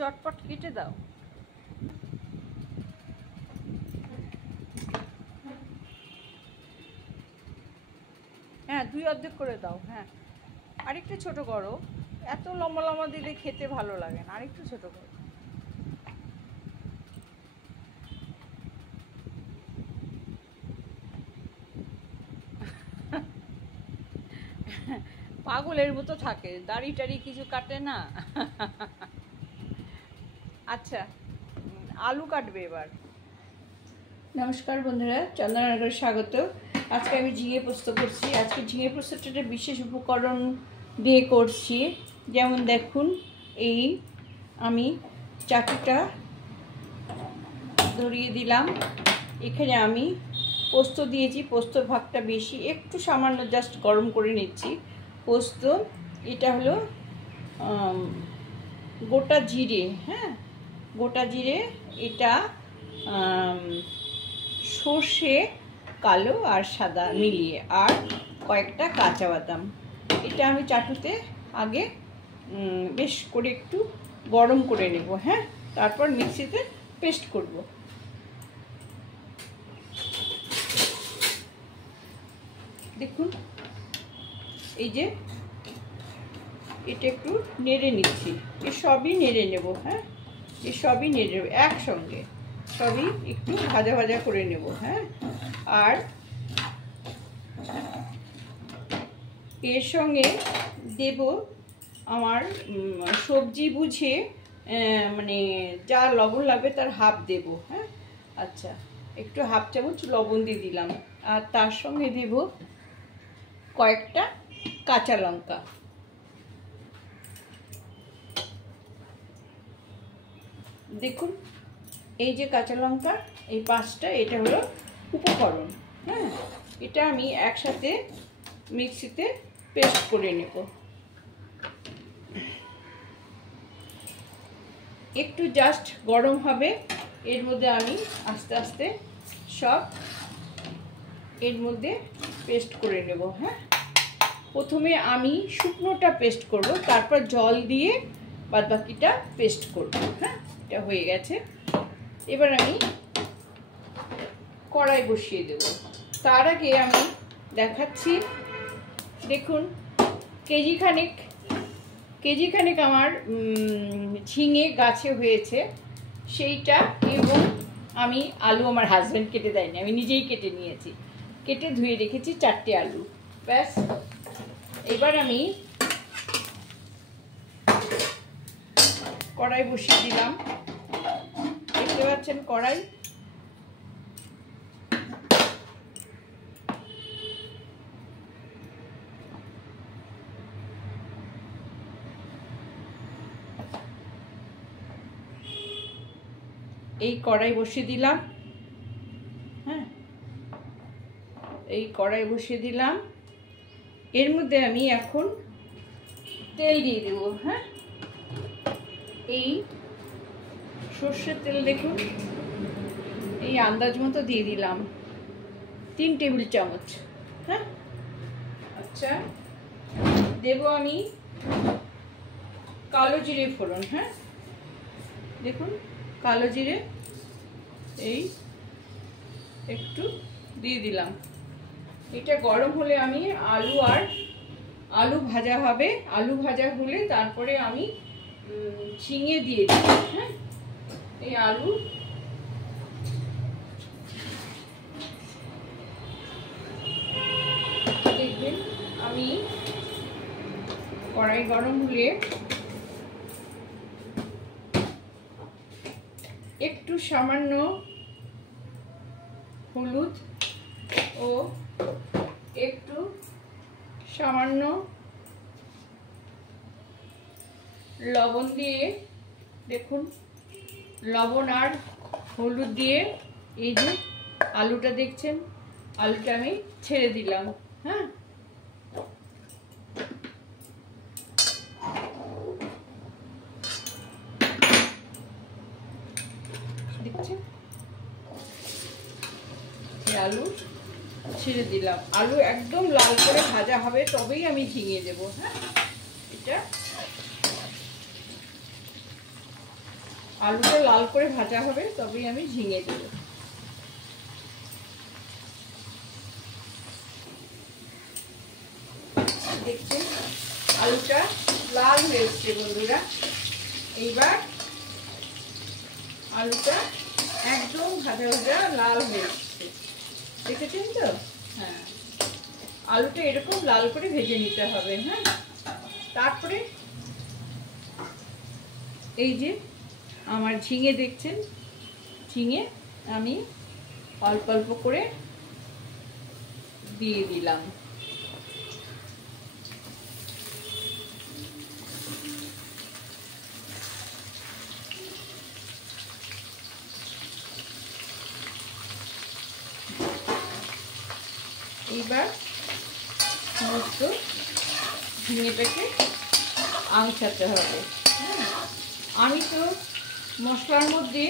চটপট কেটে দাও। হ্যাঁ, 2 অর্ধেক করে দাও। হ্যাঁ, আরেকটু ছোট করো, এত লম্বা লম্বা দিলে খেতে ভালো লাগে না, আরেকটু ছোট করো। পাগলের মতো থাকে, দাড়ি টাড়ি কিছু কাটে না। আচ্ছা, আলু কাটবে এবার। নমস্কার বন্ধুরা, চন্দনানগরে স্বাগত। আজকে আমি ঝিঙে পোস্ত করছি। আজকে ঝিঙে পোস্তটা একটা বিশেষ উপকরণ দিয়ে করছি। যেমন দেখুন, এই আমি চাটুটা ধরিয়ে দিলাম, এখানে আমি পোস্ত দিয়েছি। পোস্তর ভাগটা বেশি, একটু সামান্য জাস্ট গরম করে নিচ্ছি পোস্ত। এটা হলো গোটা জিরে। হ্যাঁ, গোটা জিরে। এটা সর্ষে কালো আর সাদা মিলিয়ে, আর কয়েকটা কাঁচা বাদাম। এটা আমি চাটুতে আগে বেশ করে একটু গরম করে নেব। হ্যাঁ, তারপর মিক্সিতে পেস্ট করব। দেখুন, এই যে এটা একটু নেড়ে নিচ্ছি, এ সবই নেড়ে নেব। হ্যাঁ, এ সবই নেড়ে নেব একসঙ্গে, সবই একটু ভাজা ভাজা করে নেব। হ্যাঁ, আর এর সঙ্গে দেব আমার সবজি বুঝে, মানে যা লবণ লাগবে তার হাফ দেব। হ্যাঁ, আচ্ছা, একটু হাফ চামচ লবণ দিয়ে দিলাম। আর তার সঙ্গে দেব কয়েকটা কাঁচা লঙ্কা। দেখুন, এই যে কাঁচা লঙ্কা, এই 5টা, এটা হলো উপকরণ। হ্যাঁ, এটা আমি একসাথে মিক্সিতে পেস্ট করে নেব। একটু জাস্ট গরম হবে, এর মধ্যে আমি আস্তে আস্তে সব এর মধ্যে পেস্ট করে নেব। হ্যাঁ, প্রথমে আমি শুকনোটা পেস্ট করব, তারপর জল দিয়ে বাদবাকিটা পেস্ট করব। হ্যাঁ, এটা হয়ে গেছে। এবার আমি কড়াই বসিয়ে দেব। তার আগে আমি দেখাচ্ছি, দেখুন, কেজি খানেক আমার ঝিঙে গাছে হয়েছে সেইটা। এবং আমি আলু আমার হাজব্যান্ড কেটে দেয়নি, আমি নিজেই কেটে নিয়েছি। কেটে ধুয়ে রেখেছি 4টে আলু। ব্যাস, এবার আমি কড়াই বসিয়ে দিলাম। দেখতে পাচ্ছেন কড়াই। এই কড়াই বসিয়ে দিলাম। হ্যাঁ, এই কড়াই বসিয়ে দিলাম। এর মধ্যে আমি এখন তেল দিয়ে দেবো। হ্যাঁ, এই সর্ষের তেল দেখুন, এই আন্দাজ মতো দিয়ে দিলাম 3 টেবিল চামচ। হ্যাঁ, আচ্ছা, দেব আমি কালো জিরে ফোড়ন। হ্যাঁ, দেখুন, কালো জিরে এই একটু দিয়ে দিলাম। এটা গরম হলে আমি আলু ভাজা হবে। আলু ভাজা হলে তারপরে আমি ঝিঙে দিয়ে দিই। হ্যাঁ, এই আলু দেখবেন, আমি কড়াই গরম হলে একটু সামান্য হলুদ ও একটু সামান্য লবণ দিয়ে, দেখুন, লবণ আর হলুদ দিয়ে এই যে আলুটা দেখছেন, আলুটা আমি ছেড়ে দিলাম। হ্যাঁ, দেখছেন, আলু ছেড়ে দিলাম। আলু একদম লাল করে ভাজা হবে, তবেই আমি ঝিঙে দেবো। হ্যাঁ, এটা আলুটা লাল করে ভাজা হবে, তবেই আমি ঝিঙে দেবো। দেখছেন আলুটা লাল হয়ে এসছে বন্ধুরা। এইবার আলুটা একদম ভাজা ভাজা লাল হয়ে এসছে, দেখেছেন তো? হ্যাঁ, আলুটা এরকম লাল করে ভেজে নিতে হবে। হ্যাঁ, তারপরে এই যে আমার ঝিঙে দেখছেন, ঝিঙে আমি অল্প অল্প করে দিয়ে দিলাম। এইবার সমস্ত ঝিঙেটাকে আঁচাতে হবে। আমি তো মশলার মধ্যে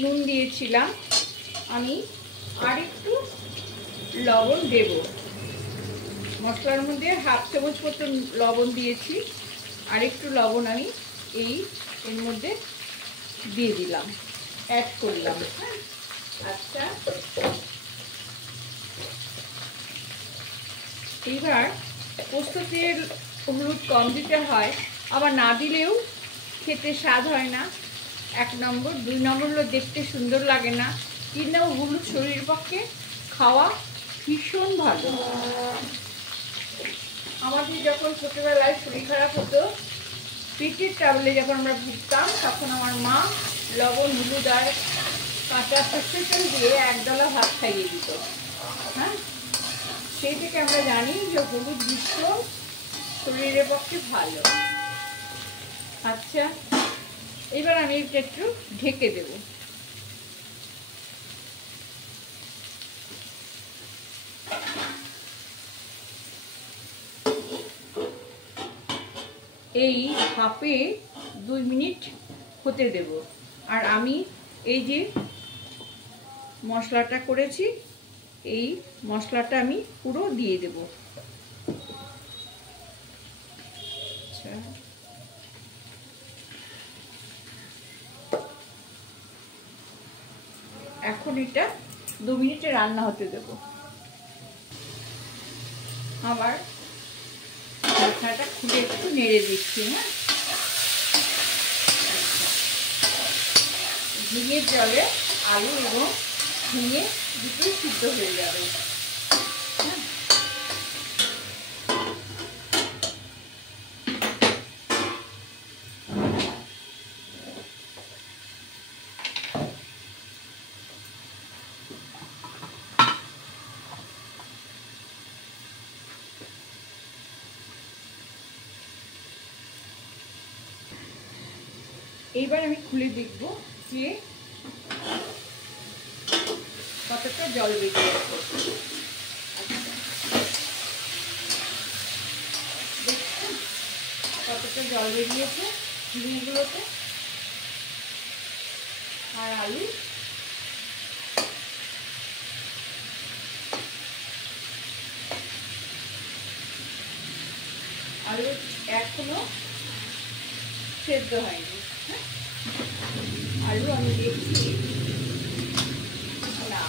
নুন দিয়েছিলাম, আমি আরেকটু লবণ দেব। মশলার মধ্যে হাফ চামচ মতো লবণ দিয়েছি, আরেকটু লবণ আমি এর মধ্যে দিয়ে দিলাম, অ্যাড করলাম। আচ্ছা, এইবার পোস্ততে হলুদ কম দিতে হয়, আবার না দিলেও খেতে স্বাদ হয় না। 1 নম্বর। 2 নম্বর হলো দেখতে সুন্দর লাগে না, কিন্তু হলুদ শরীরের পক্ষে খাওয়া ভীষণ ভালো। আমাদের যখন ছোটবেলায় শরীর খারাপ হতো, পেটের ট্রাবলে যখন আমরা ভুগতাম, তখন আমার মা লবণ, হলুদ আর কাঁচা সর্ষের তেল দিয়ে 1 ডলা ভাত খাইয়ে দিত। হ্যাঁ, সেই থেকে আমরা জানি যে হলুদ ভীষণ শরীরের পক্ষে ভালো। আচ্ছা, এবার আমি এটা একটু ঢেকে দেব। এই ভাপে 2 মিনিট হতে দেব। আর আমি এই যে মশলাটা করেছি, এই মশলাটা আমি পুরো দিয়ে দেব। আচ্ছা, এখন এটা 2 মিনিটে রান্না হতে দেব। আবার ঢাকনাটা খুলে একটু নেড়ে দিচ্ছি। হ্যাঁ, ঝিঙের জলে আলু এবং ঝিঙে দুটোই সিদ্ধ হয়ে যাবে। এইবার আমি খুলে দেখব যে কতটা জল বেরিয়ে আছে। দেখছেন কতটা জল বেরিয়েছে ঝিঙেগুলোতে। আর আলু এখনো সেদ্ধ হয়নি। আলু আমি দেখছি না,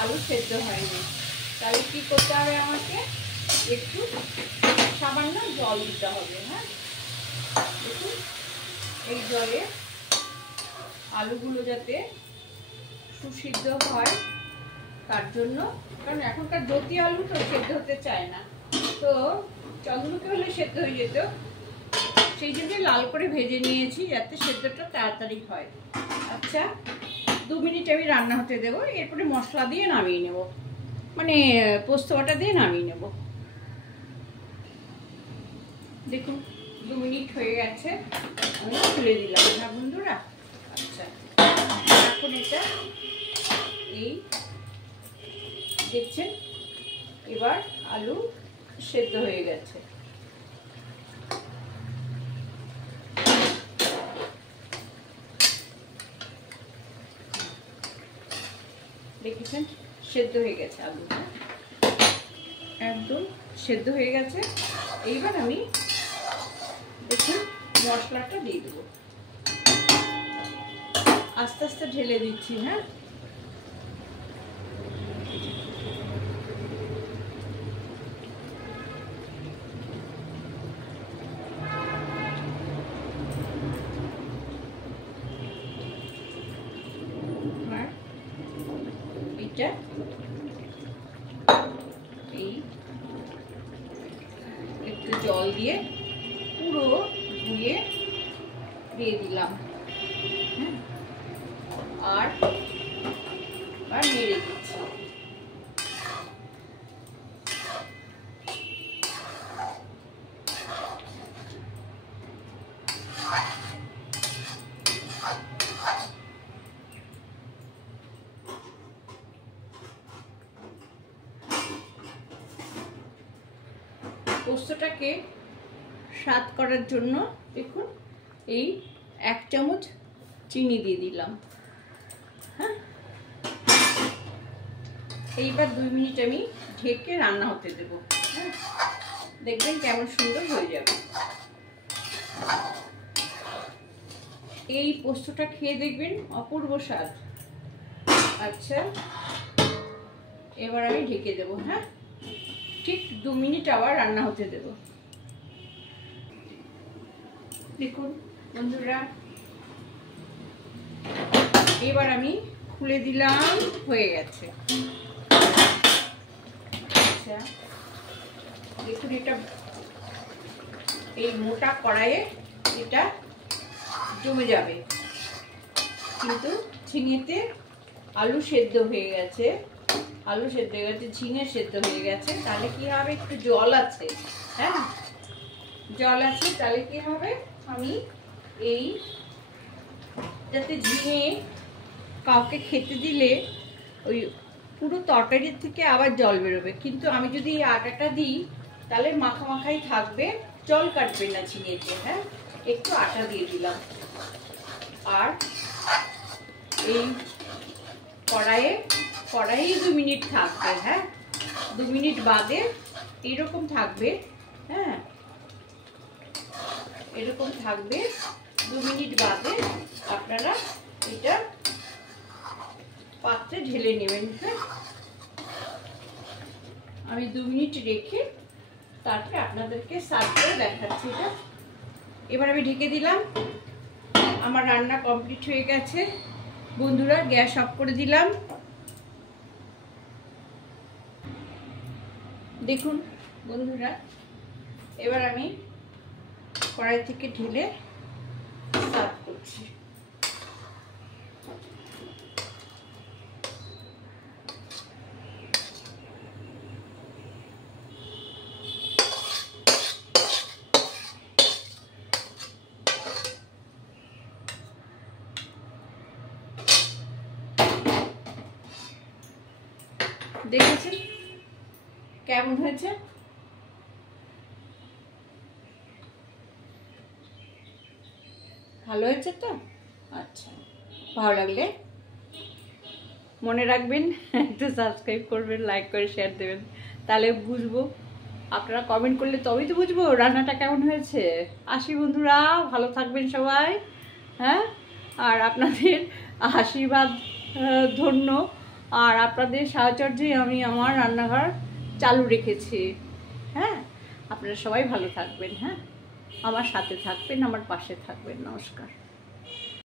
আলু সেদ্ধ হয়নি। তাহলে কি করতে হবে, আমাকে একটু সামান্য জল দিতে হবে। হ্যাঁ, দেখুন এই জলে আলুগুলো যাতে সুসিদ্ধ হয় তার জন্য, কারণ এখনকার জ্যোতি আলু তো সেদ্ধ হতে চায় না, তো চন্দ্রমুখী হলে সেদ্ধ হয়ে যেত, সেই জন্য লাল করে ভেজে নিয়েছি যাতে সেদ্ধটা তাড়াতাড়ি হয়। আচ্ছা, 2 মিনিট আমি রান্না হতে দেবো, এরপরে মশলা দিয়ে নামিয়ে নেব, মানে পোস্ত বাটা দিয়ে নামিয়ে নেব। দেখুন 2 মিনিট হয়ে গেছে, আমি খুলে দিলাম। হ্যাঁ বন্ধুরা, আচ্ছা এখন এটা এই দেখছেন এবার আলু সেদ্ধ হয়ে গেছে। দেখেছেন সেদ্ধ হয়ে গেছে, আলু একদম সেদ্ধ হয়ে গেছে। এইবার আমি দেখুন মশলাটা দিয়ে দেবো। আস্তে আস্তে ঢেলে দিচ্ছি। হ্যাঁ, এটা এই একটু জল দিয়ে পুরো ধুয়ে দিয়ে দিলাম। হ্যাঁ, আর নেড়ে দিচ্ছি। পোস্তটাকে স্বাদ করার জন্য দেখুন এই 1 চামচ চিনি দিয়ে দিলাম। হ্যাঁ, এইবার 2 মিনিট আমি ঢেকে রান্না হতে দেব। হ্যাঁ, দেখবেন কেমন সুন্দর হয়ে যাবে। এই পোস্তটা খেয়ে দেখবেন অপূর্ব স্বাদ। আচ্ছা, এবার আমি ঢেকে দেব। হ্যাঁ, ঠিক 2 মিনিট আবার রান্না হতে দেব। দেখুন বন্ধুরা, এবার আমি খুলে দিলাম, হয়ে গেছে। আচ্ছা, দেখুন এটা এই মোটা কড়াইয়ে এটা জমে যাবে, কিন্তু ঝিঙেতে আলু সেদ্ধ হয়ে গেছে, ঝিঙে সেদ্ধ হয়ে গেছে। তাহলে কি হবে, একটু জল আছে। হ্যাঁ, জল আছে, তাহলে কি হবে, আমি এই যাতে ঝিঙে কাউকে খেতে দিলে ওই পুরো তরকারির থেকে আবার জল বেরোবে, কিন্তু আমি যদি এই আটাটা দিই তাহলে মাখা মাখাই থাকবে, জল কাটবে না ঝিঙেতে। হ্যাঁ, একটু আটা দিয়ে দিলাম। আর এই কড়াইয়ে 2 মিনিট থাকবে। হ্যাঁ, 2 মিনিট বাদে এরকম থাকবে। হ্যাঁ, এরকম থাকবে। 2 মিনিট বাদে আপনারা এটা পাত্রে ঢেলে নেবেন। হ্যাঁ, আমি 2 মিনিট রেখে তারপরে আপনাদেরকে সার্ভ করে দেখাচ্ছি। এটা এবার আমি ঢেকে দিলাম। আমার রান্না কমপ্লিট হয়ে গেছে বন্ধুরা, গ্যাস অফ করে দিলাম। দেখুন বন্ধুরা, এবার আমি কড়াই থেকে ঢেলে সার্ভ করছি। দেখেছেন কেমন হয়েছে? ভালো হয়েছে তো? আচ্ছা, ভালো লাগলে মনে রাখবেন, একটু সাবস্ক্রাইব করবেন, লাইক করে শেয়ার দেবেন, তাহলে বুঝবো। আপনারা কমেন্ট করলে তবেই তো বুঝবো রান্নাটা কেমন হয়েছে। আসি বন্ধুরা, ভালো থাকবেন সবাই। হ্যাঁ, আর আপনাদের আশীর্বাদ ধন্য, আর আপনাদের সাহচর্যে আমি আমার রান্নাঘর চালু রেখেছি। হ্যাঁ, আপনারা সবাই ভালো থাকবেন। হ্যাঁ, আমার সাথে থাকবেন, আমার পাশে থাকবেন। নমস্কার।